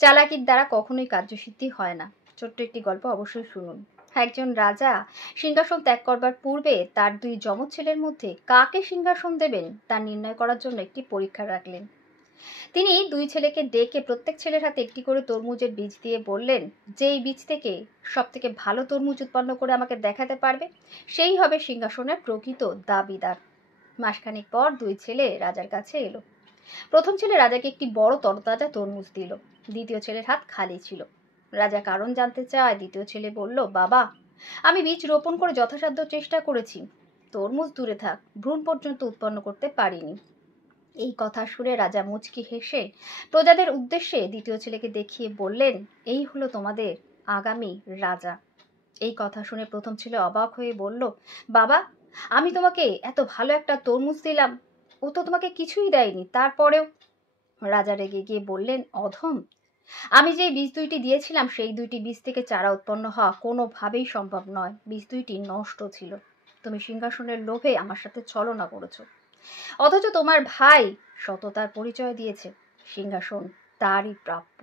চালাকির দ্বারা কখনোই কার্যসিদ্ধি হয় না। ছোট্ট একটি গল্প অবশ্যই শুনুন। একজন রাজা সিংহাসন ত্যাগ করবার পূর্বে তার দুই যমজ ছেলের মধ্যে কাকে সিংহাসন দেবেন তা নির্ণয় করার জন্য একটি পরীক্ষা রাখলেন। তিনি দুই ছেলেকে ডেকে প্রত্যেক ছেলের হাতে একটি করে তরমুজের বীজ দিয়ে বললেন, যে এই বীজ থেকে সব থেকে ভালো তরমুজ উৎপন্ন করে আমাকে দেখাতে পারবে সেই হবে সিংহাসনের প্রকৃত দাবিদার। মাসখানেক পর দুই ছেলে রাজার কাছে এলো। প্রথম ছেলে রাজাকে একটি বড় তরতাজা তরমুজ দিল। দ্বিতীয় ছেলের হাত খালি ছিল। রাজা কারণ জানতে চায়। দ্বিতীয় ছেলে বলল, বাবা, আমি বীজ রোপণ করে যথাসাধ্য চেষ্টা করেছি, তরমুজ দূরে থাক, ভ্রূণ পর্যন্ত উৎপন্ন করতে পারিনি। এই কথা শুনে রাজা মুচকি হেসে প্রজাদের উদ্দেশ্যে দ্বিতীয় ছেলেকে দেখিয়ে বললেন, এই হলো তোমাদের আগামী রাজা। এই কথা শুনে প্রথম ছেলে অবাক হয়ে বলল, বাবা, আমি তোমাকে এত ভালো একটা তরমুজ দিলাম, ও তো তোমাকে কিছুই দেয়নি। তারপরেও? রাজা রেগে গিয়ে বললেন, অধম, আমি যে বীজ দুইটি দিয়েছিলাম সেই দুইটি বীজ থেকে চারা উৎপন্ন হওয়া কোনোভাবেই সম্ভব নয়। বীজ দুইটি নষ্ট ছিল। তুমি সিংহাসনের লোভে আমার সাথে ছলনা করেছো, অথচ তোমার ভাই সততার পরিচয় দিয়েছে। সিংহাসন তারই প্রাপ্য।